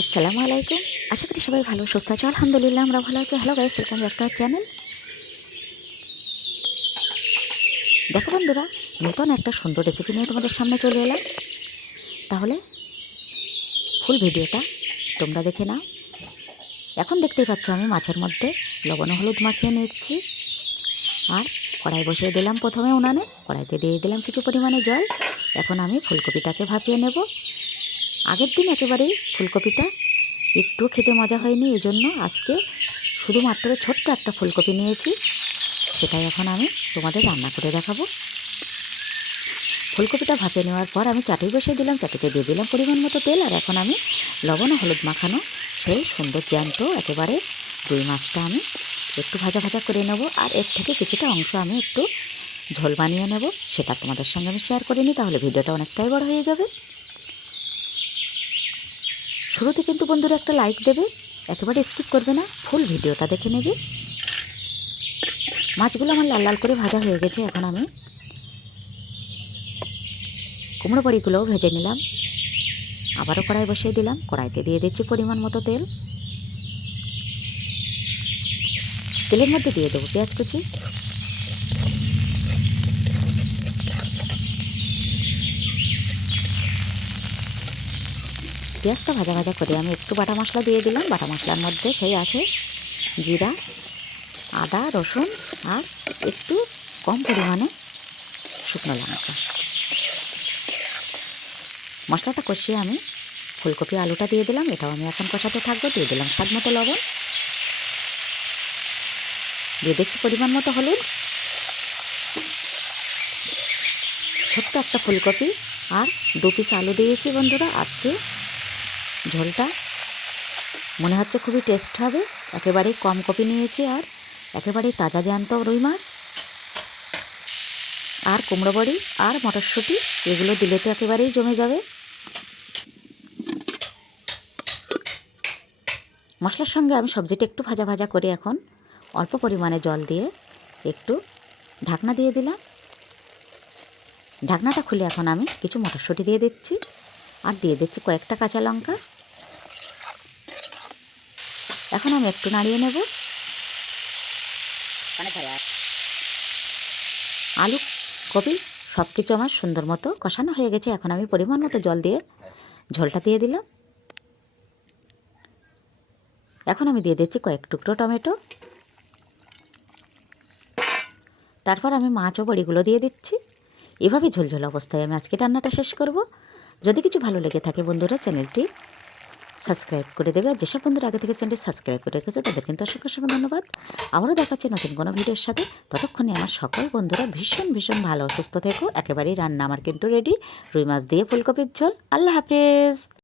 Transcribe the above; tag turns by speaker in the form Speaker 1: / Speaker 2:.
Speaker 1: আসসালামু আলাইকুম। আশা করি সবাই ভালো, সুস্থ আছে। আলহামদুলিল্লাহ, আমরা ভালো আছি। Hello guys welcome back to channel দেখো বন্ধুরা, নতুন একটা সুন্দর রেসিপি নিয়ে তোমাদের সামনে চলে এলাম। তাহলে ফুল ভিডিওটা তোমরা দেখে নাও। এখন দেখতেই পাচ্ছ আমি মাছের মধ্যে লবণ হলুদ মাখিয়ে নিচ্ছি। আর কড়াই বসিয়ে দিলাম প্রথমে উনানে। কড়াইতে দিয়ে দিলাম কিছু পরিমাণে জল। এখন আমি ফুলকপিটাকে ভাপিয়ে নেব। আগের দিন একেবারেই ফুলকপিটা একটু খেতে মজা হয়নি এই জন্য আজকে শুধুমাত্র ছোট্ট একটা ফুলকপি নিয়েছি। সেটাই এখন আমি তোমাদের রান্না করে দেখাবো। ফুলকপিটা ভাপে নেওয়ার পর আমি চাটুই বসিয়ে দিলাম, চাটুতে দিয়ে দিলাম পরিমাণ মতো তেল, আর এখন আমি লবণ হলুদ মাখানো সেই সুন্দর জ্যান্ত একেবারে রুই মাছটা আমি একটু ভাজা ভাজা করে নেব, আর এর থেকে কিছুটা অংশ আমি একটু ঝোল বানিয়ে নেব। সেটা তোমাদের সঙ্গে আমি শেয়ার করে নিই, তাহলে ভিডিওটা অনেকটাই বড় হয়ে যাবে। শুরুতে কিন্তু বন্ধুরা একটা লাইক দেবে, একেবারে স্কিপ করবে না ফুল ভিডিওটা দেখে নেবে। মাছগুলো আমার লাল লাল করে ভাজা হয়ে গেছে, এখন আমি কুমড়ো বড়িগুলোও ভেজে নিলাম। আবারও কড়াই বসিয়ে দিলাম, কড়াইতে দিয়ে দিচ্ছি পরিমাণ মতো তেল। তেলের মধ্যে দিয়ে দেবো পেঁয়াজ কুচি। পেঁয়াজটা ভাজা ভাজা করে আমি একটু বাটা মশলা দিয়ে দিলাম। বাটা মশলার মধ্যে সেই আছে জিরা, আদা, রসুন আর একটু কম পরিমাণে শুকনো লঙ্কা। মশলাটা কষিয়ে আমি ফুলকপি আলুটা দিয়ে দিলাম, এটাও আমি এখন কষাতে থাকব। দিয়ে দিলাম স্বাদ মতো লবণ। দিয়ে দেখছি পরিমাণ মতো হলুদ। ছোট্ট একটা ফুলকপি আর দু পিস আলু দিয়েছি বন্ধুরা, আজকে ঝোলটা। মনে হচ্ছে খুবই টেস্ট হবে। একেবারেই কম কপি নিয়েছি আর একেবারেই তাজা জ্যান্ত রুই মাছ। আর কুমড়ো বড়ি আর মটরশুঁটি, এগুলো দিলে তো একেবারেই জমে যাবে। মশলার সঙ্গে আমি সবজিটা একটু ভাজা ভাজা করে এখন অল্প পরিমাণে জল দিয়ে একটু ঢাকনা দিয়ে দিলাম। ঢাকনাটা খুলে এখন আমি কিছু মটরশুঁটি দিয়ে দিচ্ছি। আর দিয়ে দিচ্ছি কয়েকটা কাঁচা লঙ্কা। এখন আমি একটু নাড়িয়ে নেব। আলু কপি সব কিছু আমার সুন্দর মতো কষানো হয়ে গেছে। এখন আমি পরিমাণ মতো জল দিয়ে ঝোলটা দিয়ে দিলাম। এখন আমি দিয়ে দিচ্ছি কয়েক টুকরো টমেটো। তারপর আমি মাছ ও বড়িগুলো দিয়ে দিচ্ছি। এভাবে ঝোলঝোল অবস্থায় আমি আজকে রান্নাটা শেষ করব। যদি কিছু ভালো লেগে থাকে বন্ধুরা চ্যানেলটি সাবস্ক্রাইব করে দেবে। আর যেসব বন্ধুরা আগে থেকে চ্যানেলটি সাবস্ক্রাইব করে রেখেছে, তাদের কিন্তু অসংখ্য অসংখ্য ধন্যবাদ। আবারও দেখাচ্ছে নতুন কোনো ভিডিওর সাথে। ততক্ষণে আমার সকল বন্ধুরা ভীষণ ভীষণ ভালো, সুস্থ থেকো। একেবারেই রান্না আমার কিন্তু রেডি রুই মাছ দিয়ে ফুলকপির ঝোল। আল্লাহ হাফেজ।